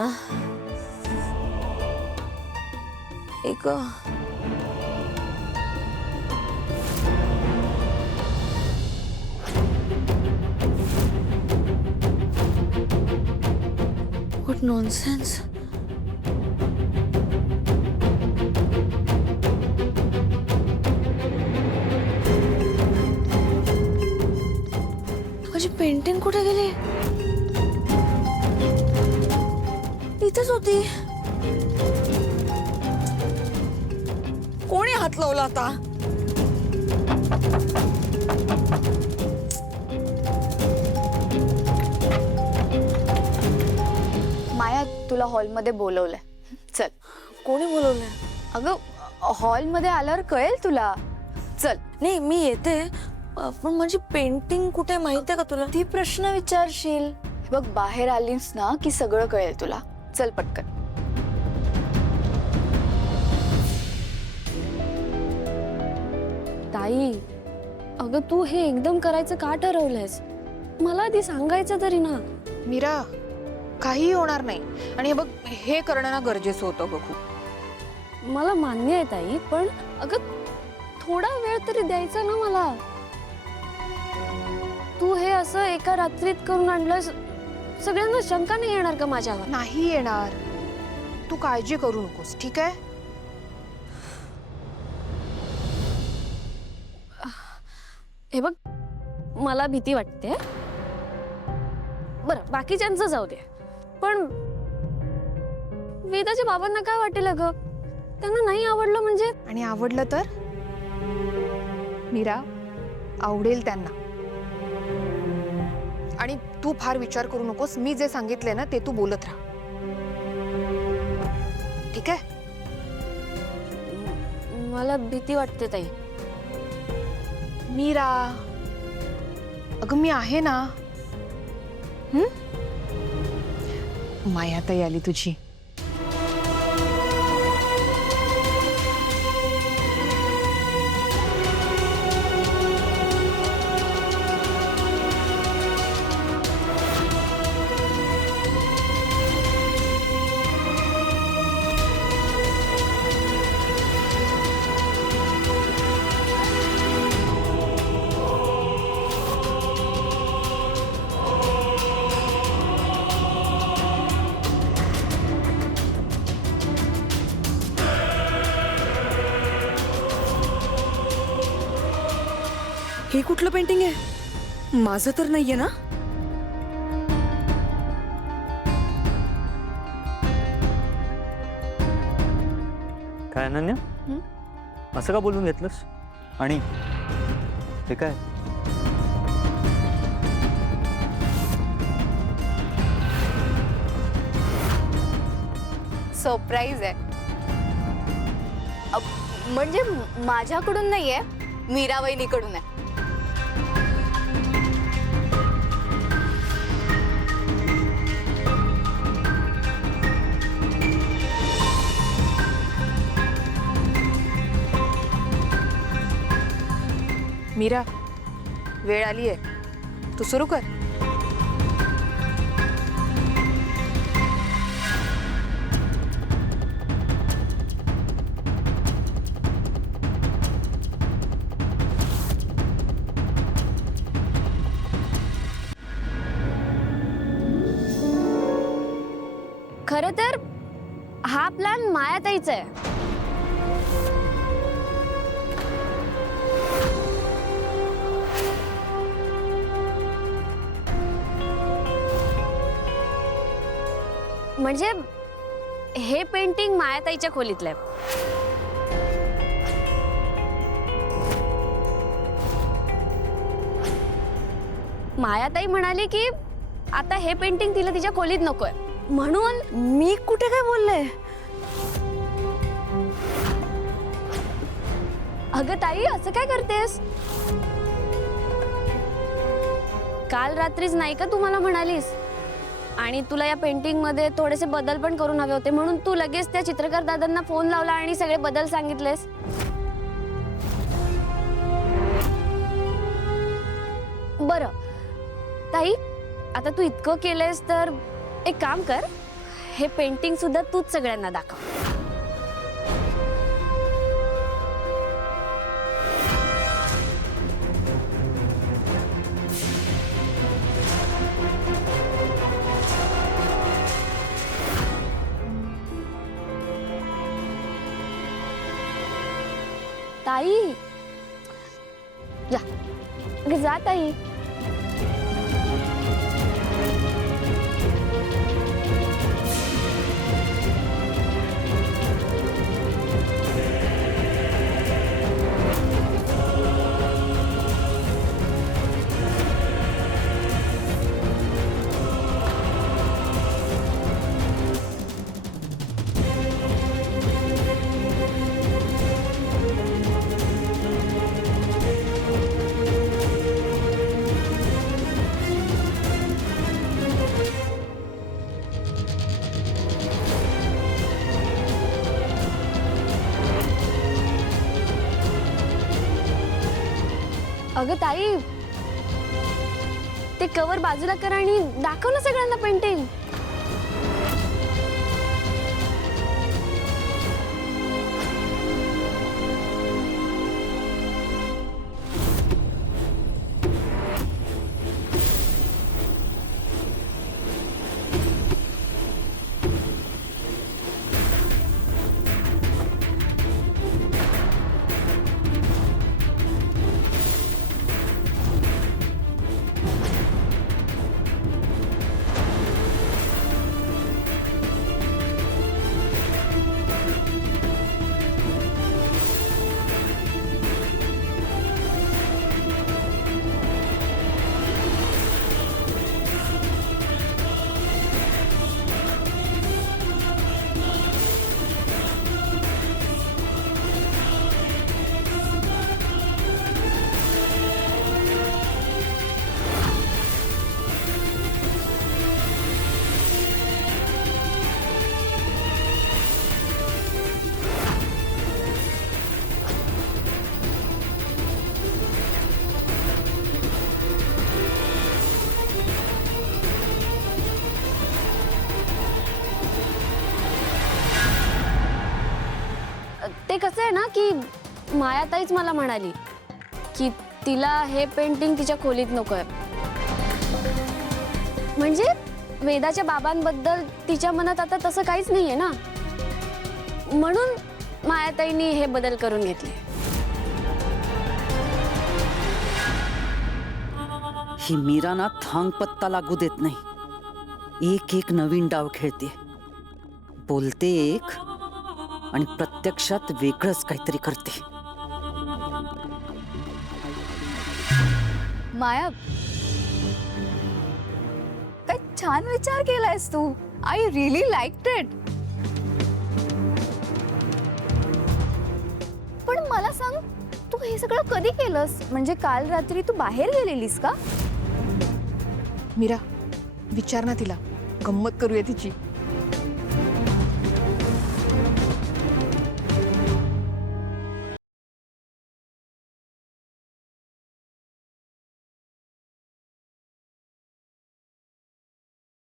एक what nonsense. माझी painting कुठे गेली? इथेच होती. कोणी हात लावला आता? माया, तुला हॉलमध्ये बोलवलंय. चल. कोणी बोलवलंय? अगं, हॉलमध्ये आल्यावर कळेल तुला. चल. नाही, मी येते, पण माझी पेंटिंग कुठे माहिती आहे का तुला? ती प्रश्न विचारशील. हे बघ, बाहेर आलीस ना की सगळं कळेल तुला. चल पटकन. ताई, अगं तू हे एकदम करायचं का ठरवलंयस? मला आधी सांगायचं तरी ना. मीरा, काही होणार नाही. आणि हे बघ, हे करणं ना गरजेचं होतं ग खूप. मला मान्य आहे ताई, पण अगं थोडा वेळ तरी द्यायचा ना मला. तू हे असं एका रात्रीत करून आणलंस, सगळ्यांना शंका नाही येणार का माझ्यावर? नाही येणार. तू काळजी करू नकोस, ठीक आहे? हे बघ, मला भीती वाटते. बरं, बाकीच्यांचं जाऊ दे, पण वेदाच्या बाबांना काय वाटेल अगं? त्यांना नाही आवडलं म्हणजे? आणि आवडलं तर? मीरा, आवडेल त्यांना. आणि तू फार विचार करू नकोस. मी जे सांगितले ना ते तू बोलत राहा, ठीक आहे? मला भीती वाटते ताई. मीरा, अगं मी आहे ना. माया ताई आली तुझी. हे कुठलं पेंटिंग आहे? माझं तर नाहीये ना? काय अनन्या, असं का बोलून घेतलंस? आणि हे काय? सरप्राईज आहे. म्हणजे माझ्याकडून नाहीये, मीरा वहिनीकडून आहे. मीरा, वेळ आली आहे, तू सुरू कर. खरं तर हा प्लॅन मायाताईचा आहे. म्हणजे हे पेंटिंग मायाताईच्या खोलीतलं आहे. मायाताई म्हणाली की आता हे पेंटिंग तिला तिच्या खोलीत नकोय, म्हणून मी कुठे काय बोलले? अगं ताई, असं काय करतेस? काल रात्रीच नाही का तू मला म्हणालीस, आणि तुला या पेंटिंग मध्ये थोडेसे बदल पण करून हवे होते, म्हणून तू लगेच त्या चित्रकार दादांना फोन लावला आणि सगळे बदल सांगितलेस. बरं ताई, आता तू इतकं केलेस तर एक काम कर, हे पेंटिंग सुद्धा तूच सगळ्यांना दाखव. ताई या, अगं जा ताई. अगं ताई, ते कवर बाजूला कर आणि दाखव ना सगळ्यांना पेंटिंग. ते कसं आहे ना की मायाताईच मला म्हणाली की तिला हे पेंटिंग तिच्या खोलीत नकोय. म्हणजे वेदाच्या बाबांबद्दल तिच्या मनात आता तसं काहीच नाहीये ना, म्हणून मायाताईंनी हे बदल करून घेतले. ही मीरा ना थांग पत्ता लागू देत नाही. एक एक नवीन डाव खेळते, बोलते एक आणि प्रत्यक्षात वेगळंच काहीतरी करते. माया, काय छान विचार केलायस तू. I really liked it. पण मला सांग, तू हे सगळं कधी केलंस? म्हणजे काल रात्री तू बाहेर गेलेलीस का? मीरा, विचार ना तिला, गंमत करूया तिची.